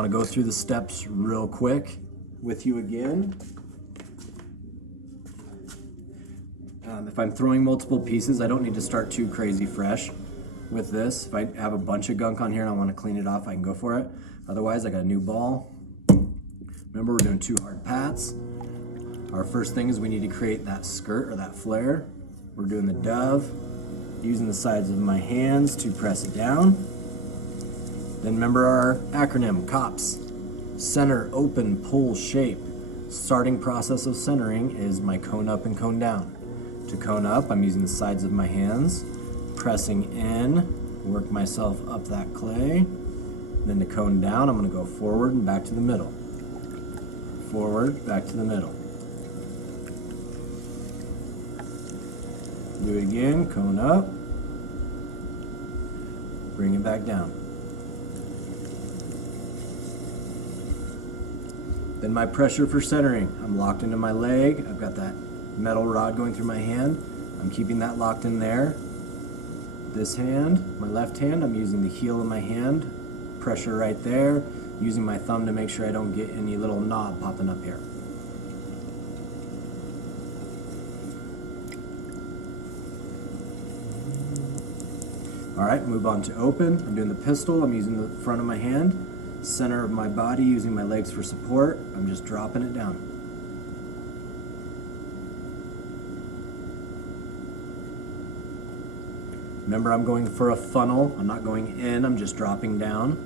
want to go through the steps real quick with you again. If I'm throwing multiple pieces, I don't need to start too crazy fresh with this. If I have a bunch of gunk on here and I want to clean it off, I can go for it. Otherwise, I got a new ball. Remember, we're doing 2 hard pats. Our first thing is we need to create that skirt or that flare. We're doing the dove, using the sides of my hands to press it down. Then remember our acronym, COPS. Center, open, pull, shape. Starting process of centering is my cone up and cone down. To cone up, I'm using the sides of my hands, pressing in, work myself up that clay. Then to cone down, I'm going to go forward and back to the middle. Forward, back to the middle. Do it again, cone up, bring it back down. Then my pressure for centering. I'm locked into my leg. I've got that metal rod going through my hand. I'm keeping that locked in there. This hand, my left hand, I'm using the heel of my hand. Pressure right there. Using my thumb to make sure I don't get any little knob popping up here. All right, move on to open. I'm doing the pistol. I'm using the front of my hand. Center of my body, using my legs for support. I'm just dropping it down. Remember, I'm going for a funnel. I'm not going in, I'm just dropping down.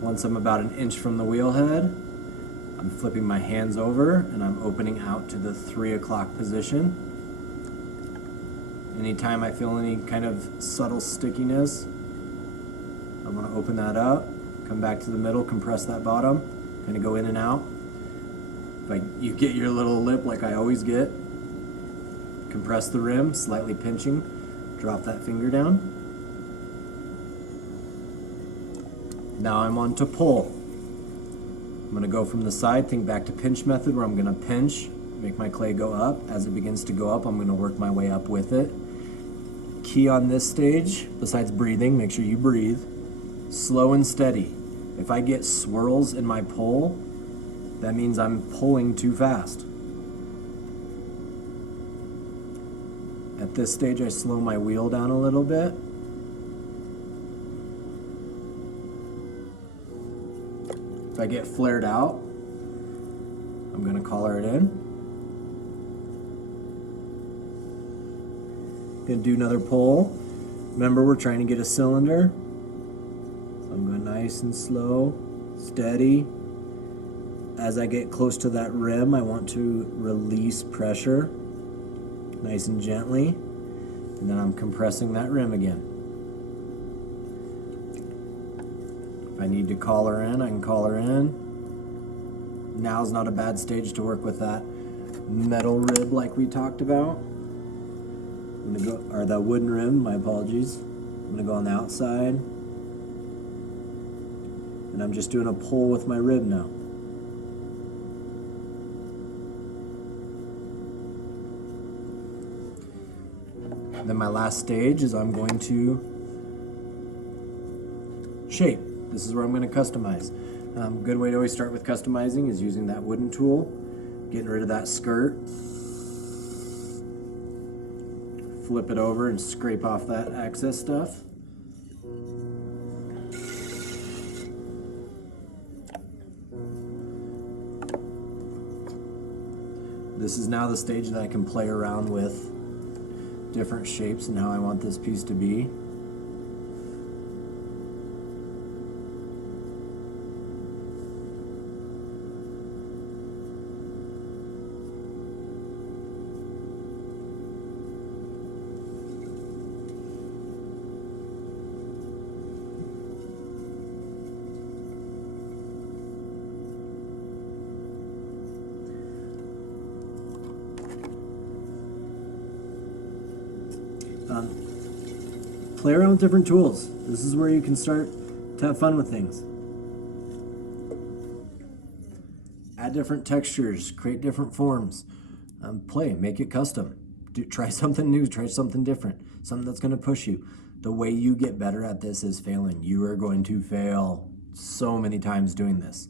Once I'm about an inch from the wheel head, I'm flipping my hands over and I'm opening out to the 3 o'clock position. Anytime I feel any kind of subtle stickiness, I'm going to open that up, come back to the middle, compress that bottom, kind of go in and out. If you get your little lip like I always get, compress the rim, slightly pinching, drop that finger down. Now I'm on to pull. I'm going to go from the side, think back to pinch method, where I'm going to pinch, make my clay go up. As it begins to go up, I'm going to work my way up with it. Key on this stage, besides breathing, make sure you breathe. Slow and steady. If I get swirls in my pull, that means I'm pulling too fast. At this stage, I slow my wheel down a little bit. If I get flared out, I'm going to collar it in. Going to do another pull. Remember, we're trying to get a cylinder. So I'm going nice and slow, steady. As I get close to that rim, I want to release pressure, nice and gently. And then I'm compressing that rim again. If I need to collar in, I can collar in. Now's not a bad stage to work with that metal rib like we talked about. I'm gonna go, or the wooden rim, my apologies. I'm gonna go on the outside. And I'm just doing a pull with my rib now. Then my last stage is I'm going to shape. This is where I'm going to customize. Good way to always start with customizing is using that wooden tool, getting rid of that skirt, flip it over and scrape off that excess stuff. This is now the stage that I can play around with different shapes and how I want this piece to be. Play around with different tools. This is where you can start to have fun with things. Add different textures, create different forms. Play, make it custom. Try something new, try something different, something that's going to push you. The way you get better at this is failing. You are going to fail so many times doing this.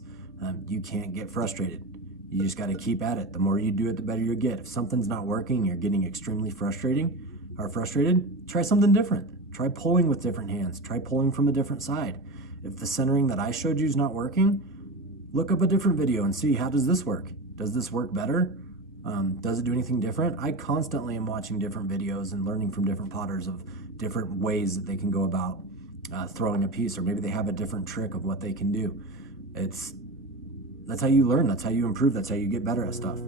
You can't get frustrated. You just got to keep at it. The more you do it, the better you get. If something's not working, you're getting extremely frustrated, try something different. Try pulling with different hands. Try pulling from a different side. If the centering that I showed you is not working, look up a different video and see, how does this work? Does this work better? Does it do anything different? I constantly am watching different videos and learning from different potters of different ways that they can go about throwing a piece, or maybe they have a different trick of what they can do. That's how you learn. That's how you improve. That's how you get better at stuff.